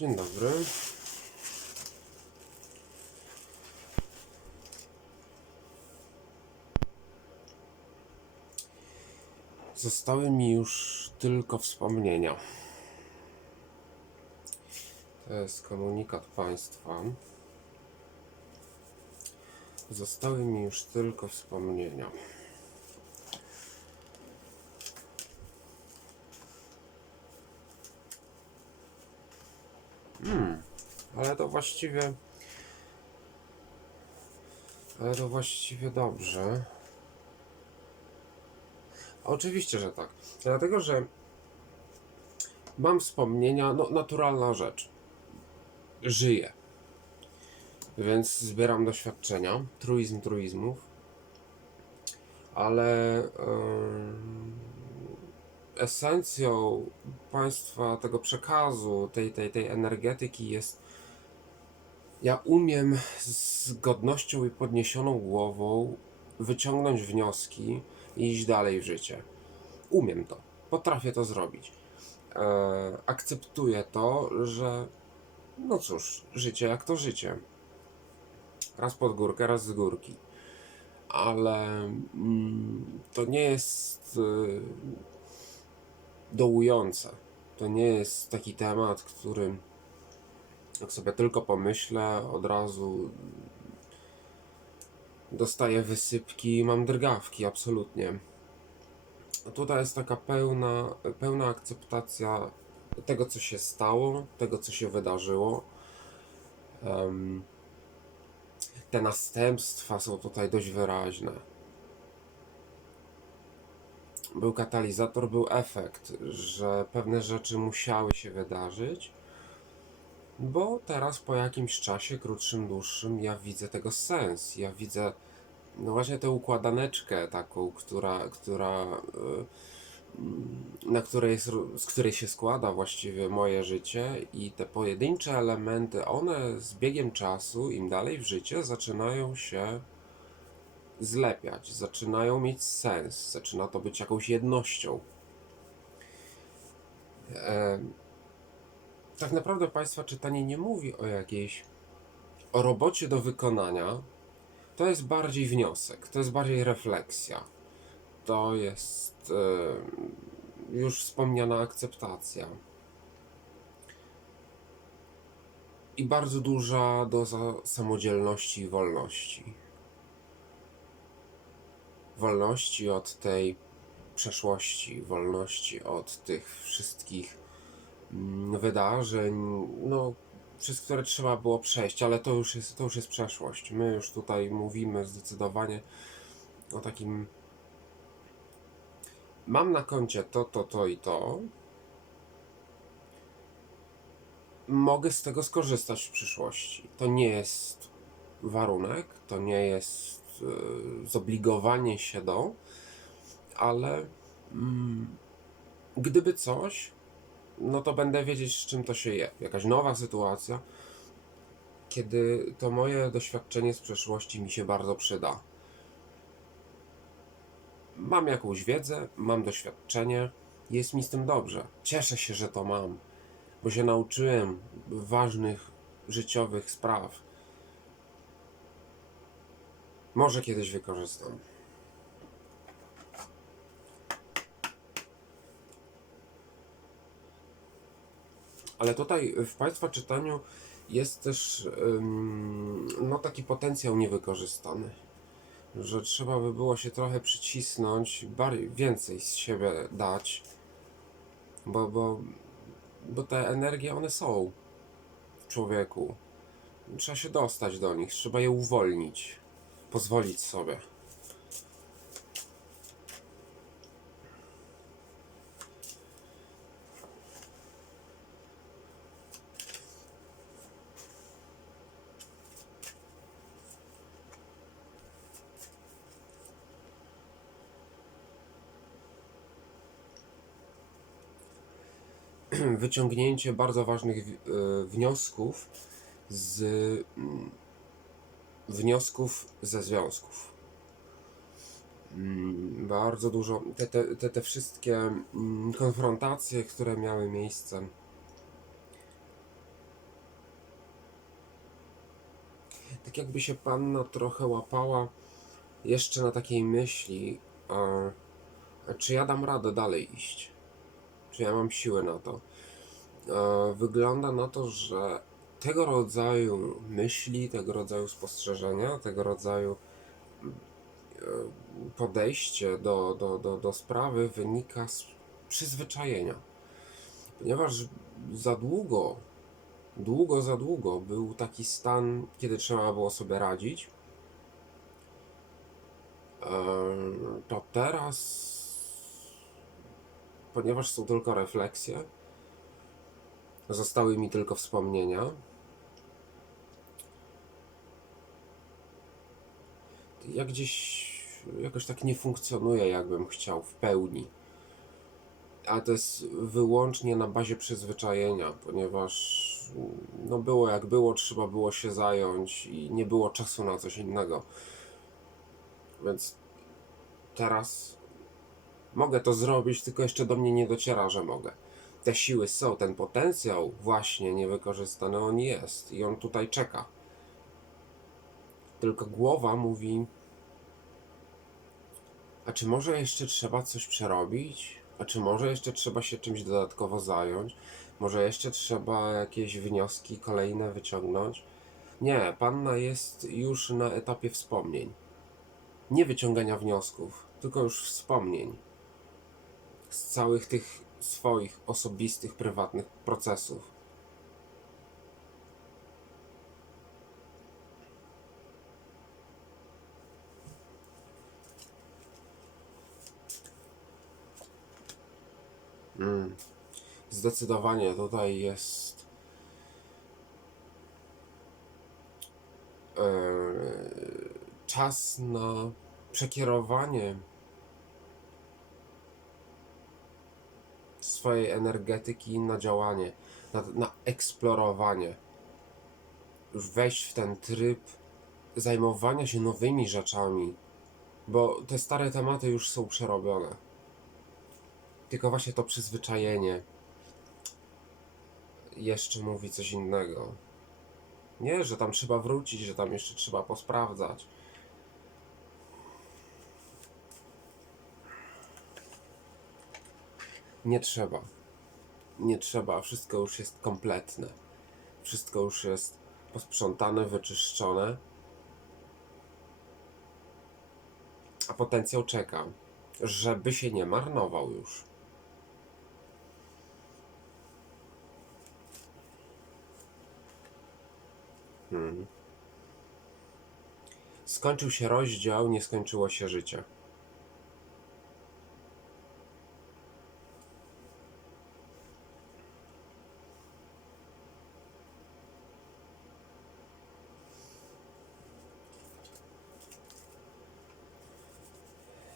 Dzień dobry. Zostały mi już tylko wspomnienia. To jest komunikat państwa. Zostały mi już tylko wspomnienia. Ale to właściwie. Ale to właściwie dobrze. Oczywiście, że tak. Dlatego, że mam wspomnienia, no naturalna rzecz. Żyję. Więc zbieram doświadczenia, truizm truizmów. Ale esencją państwa tego przekazu, tej, tej, tej energetyki jest ja umiem z godnością i podniesioną głową wyciągnąć wnioski i iść dalej w życie. Umiem to. Potrafię to zrobić. E, akceptuję to, że no cóż, życie jak to życie. Raz pod górkę, raz z górki. Ale mm, to nie jest y, dołujące. To nie jest taki temat, który jak sobie tylko pomyślę, od razu dostaję wysypki i mam drgawki, absolutnie. Tutaj jest taka pełna, pełna akceptacja tego, co się stało, tego, co się wydarzyło. Em, te następstwa są tutaj dość wyraźne. Był katalizator, był efekt, że pewne rzeczy musiały się wydarzyć. Bo teraz po jakimś czasie, krótszym, dłuższym, ja widzę tego sens. Ja widzę no właśnie tę układaneczkę taką, która, która, y, na której z której się składa właściwie moje życie i te pojedyncze elementy, one z biegiem czasu, im dalej w życie, zaczynają się zlepiać, zaczynają mieć sens, zaczyna to być jakąś jednością. Em, tak naprawdę Państwa czytanie nie mówi o jakiejś o robocie do wykonania. To jest bardziej wniosek, to jest bardziej refleksja. To jest już wspomniana akceptacja. I bardzo duża doza samodzielności i wolności. Wolności od tej przeszłości, wolności od tych wszystkich wydarzeń, no, przez które trzeba było przejść, ale to już jest, to już jest przeszłość. My już tutaj mówimy zdecydowanie o takim. Mam na koncie to, to, to i to. Mogę z tego skorzystać w przyszłości. To nie jest warunek, to nie jest e, zobligowanie się do, ale mm, gdyby coś, no to będę wiedzieć, z czym to się je. Jakaś nowa sytuacja, kiedy to moje doświadczenie z przeszłości mi się bardzo przyda. Mam jakąś wiedzę, mam doświadczenie, jest mi z tym dobrze. Cieszę się, że to mam, bo się nauczyłem ważnych życiowych spraw. Może kiedyś wykorzystam. Ale tutaj w Państwa czytaniu jest też no, taki potencjał niewykorzystany, że trzeba by było się trochę przycisnąć, bardziej, więcej z siebie dać, bo, bo, bo te energie one są w człowieku. Trzeba się dostać do nich, trzeba je uwolnić, pozwolić sobie. Wyciągnięcie bardzo ważnych e, wniosków z mm, wniosków ze związków. Mm, Bardzo dużo, te, te, te, te wszystkie mm, konfrontacje, które miały miejsce Tak jakby się panna trochę łapała jeszcze na takiej myśli, e, czy ja dam radę dalej iść? Czy ja mam siłę na to? E, wygląda na to, że tego rodzaju myśli, tego rodzaju spostrzeżenia, tego rodzaju e, podejście do, do, do, do sprawy wynika z przyzwyczajenia. Ponieważ za długo, długo, za długo był taki stan, kiedy trzeba było sobie radzić, e, to teraz, ponieważ są tylko refleksje, zostały mi tylko wspomnienia, ja gdzieś jakoś tak nie funkcjonuje, jakbym chciał w pełni. A to jest wyłącznie na bazie przyzwyczajenia, ponieważ no było jak było, trzeba było się zająć i nie było czasu na coś innego. Więc teraz mogę to zrobić, tylko jeszcze do mnie nie dociera, że mogę. Te siły są, ten potencjał właśnie niewykorzystany on jest i on tutaj czeka. Tylko głowa mówi: A czy może jeszcze trzeba coś przerobić? A czy może jeszcze trzeba się czymś dodatkowo zająć? Może jeszcze trzeba jakieś wnioski kolejne wyciągnąć? Nie, panna jest już na etapie wspomnień. Nie wyciągania wniosków, tylko już wspomnień. Z całych tych swoich osobistych, prywatnych procesów. Mm. Zdecydowanie tutaj jest e, czas na przekierowanie swojej energetyki na działanie, na, na eksplorowanie. Już wejść w ten tryb zajmowania się nowymi rzeczami, bo te stare tematy już są przerobione. Tylko właśnie to przyzwyczajenie jeszcze mówi coś innego. Nie, że tam trzeba wrócić, że tam jeszcze trzeba posprawdzać. Nie trzeba. Nie trzeba. Wszystko już jest kompletne. Wszystko już jest posprzątane, wyczyszczone. A potencjał czeka, żeby się nie marnował już. Hmm. Skończył się rozdział, nie skończyło się życie.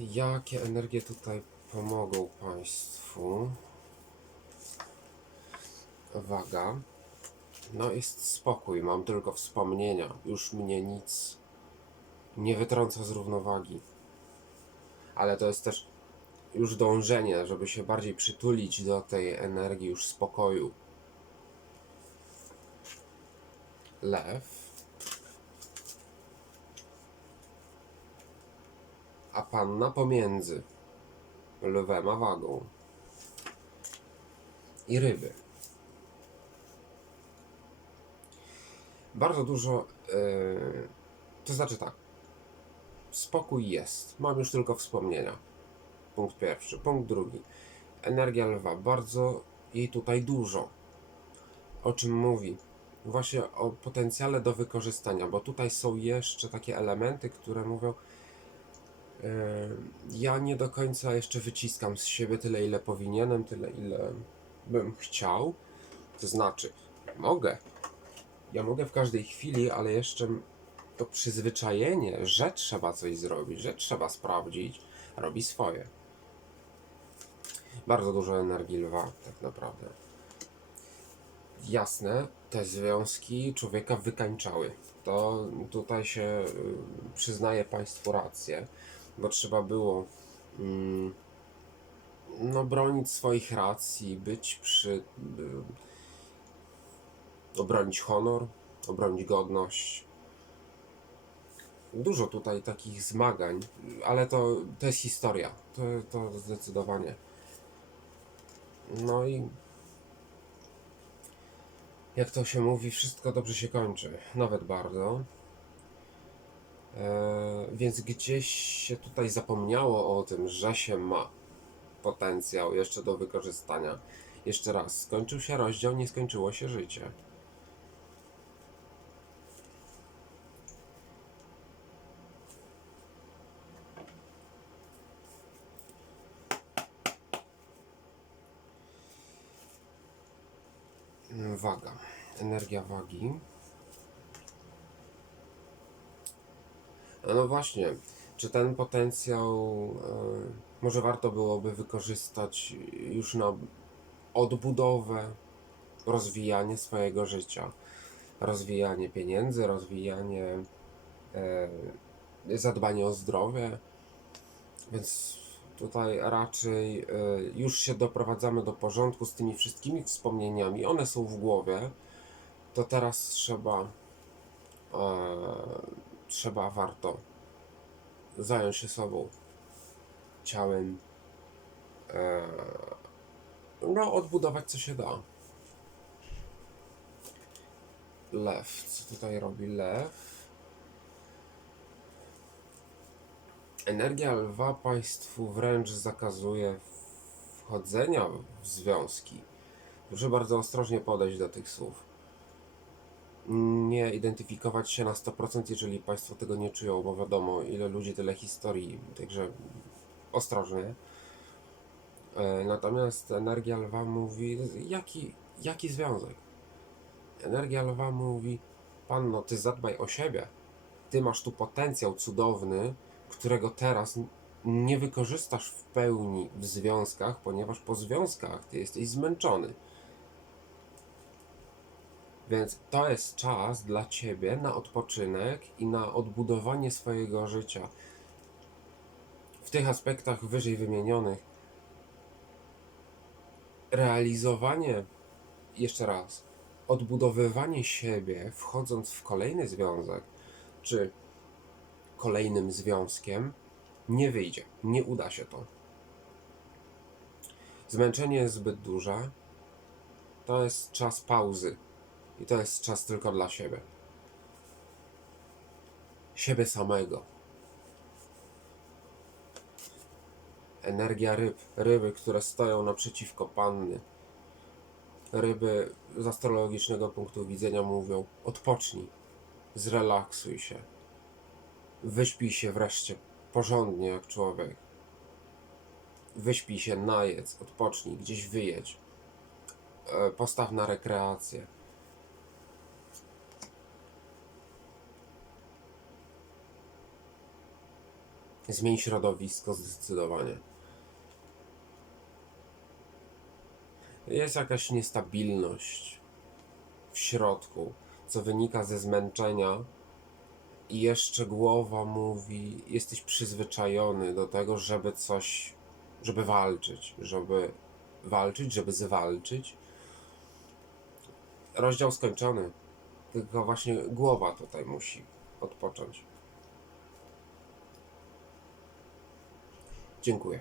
Jakie energie tutaj pomogą Państwu? Waga. No jest spokój, mam tylko wspomnienia. Już mnie nic nie wytrąca z równowagi. Ale to jest też już dążenie, żeby się bardziej przytulić do tej energii już spokoju. Lew. A panna pomiędzy lwem a wagą. I ryby. Bardzo dużo. Yy, to znaczy tak. Spokój jest. Mam już tylko wspomnienia. Punkt pierwszy. Punkt drugi. Energia lwa. Bardzo jej tutaj dużo. O czym mówi? Właśnie o potencjale do wykorzystania, bo tutaj są jeszcze takie elementy, które mówią. Ja nie do końca jeszcze wyciskam z siebie tyle, ile powinienem, tyle, ile bym chciał. To znaczy, mogę, ja mogę w każdej chwili, ale jeszcze to przyzwyczajenie, że trzeba coś zrobić, że trzeba sprawdzić, robi swoje. Bardzo dużo energii lwa, tak naprawdę. Jasne, te związki człowieka wykańczały. To tutaj się y, przyznaję Państwu rację, bo trzeba było mm, no, bronić swoich racji, być przy. Y, obronić honor, obronić godność, Dużo tutaj takich zmagań, ale to, to jest historia. To, to zdecydowanie. No i jak to się mówi, wszystko dobrze się kończy, nawet bardzo. E, więc gdzieś się tutaj zapomniało o tym, że się ma potencjał jeszcze do wykorzystania. Jeszcze raz, skończył się rozdział, nie skończyło się życie. Waga. Energia wagi. No właśnie, czy ten potencjał e, może warto byłoby wykorzystać już na odbudowę, rozwijanie swojego życia, rozwijanie pieniędzy, rozwijanie, e, zadbanie o zdrowie, więc tutaj raczej e, już się doprowadzamy do porządku z tymi wszystkimi wspomnieniami, one są w głowie, to teraz trzeba trzeba, warto zająć się sobą, ciałem, e, no, odbudować co się da. Lew, co tutaj robi lew? Energia lwa państwu wręcz zakazuje wchodzenia w związki. Proszę bardzo ostrożnie podejść do tych słów nie identyfikować się na 100%, jeżeli Państwo tego nie czują, bo wiadomo, ile ludzi, tyle historii, także ostrożnie. E, Natomiast energia lwa mówi, jaki, jaki związek? Energia lwa mówi, panno, ty zadbaj o siebie. Ty masz tu potencjał cudowny, którego teraz nie wykorzystasz w pełni w związkach, ponieważ po związkach ty jesteś zmęczony. Więc to jest czas dla ciebie na odpoczynek i na odbudowanie swojego życia. W tych aspektach wyżej wymienionych, realizowanie, jeszcze raz, odbudowywanie siebie, wchodząc w kolejny związek, czy kolejnym związkiem, nie wyjdzie, nie uda się to. Zmęczenie jest zbyt duże. To jest czas pauzy i to jest czas tylko dla siebie. Siebie samego. Energia ryb. Ryby, które stoją naprzeciwko panny. Ryby z astrologicznego punktu widzenia mówią: odpocznij, zrelaksuj się, wyśpij się wreszcie porządnie jak człowiek. Wyśpij się, najedz, odpocznij, gdzieś wyjedź. E, Postaw na rekreację. Zmień środowisko zdecydowanie. Jest jakaś niestabilność w środku, co wynika ze zmęczenia, i jeszcze głowa mówi: Jesteś przyzwyczajony do tego, żeby coś, żeby walczyć, żeby walczyć, żeby zwalczyć. Rozdział skończony, tylko właśnie głowa tutaj musi odpocząć. Dziękuję.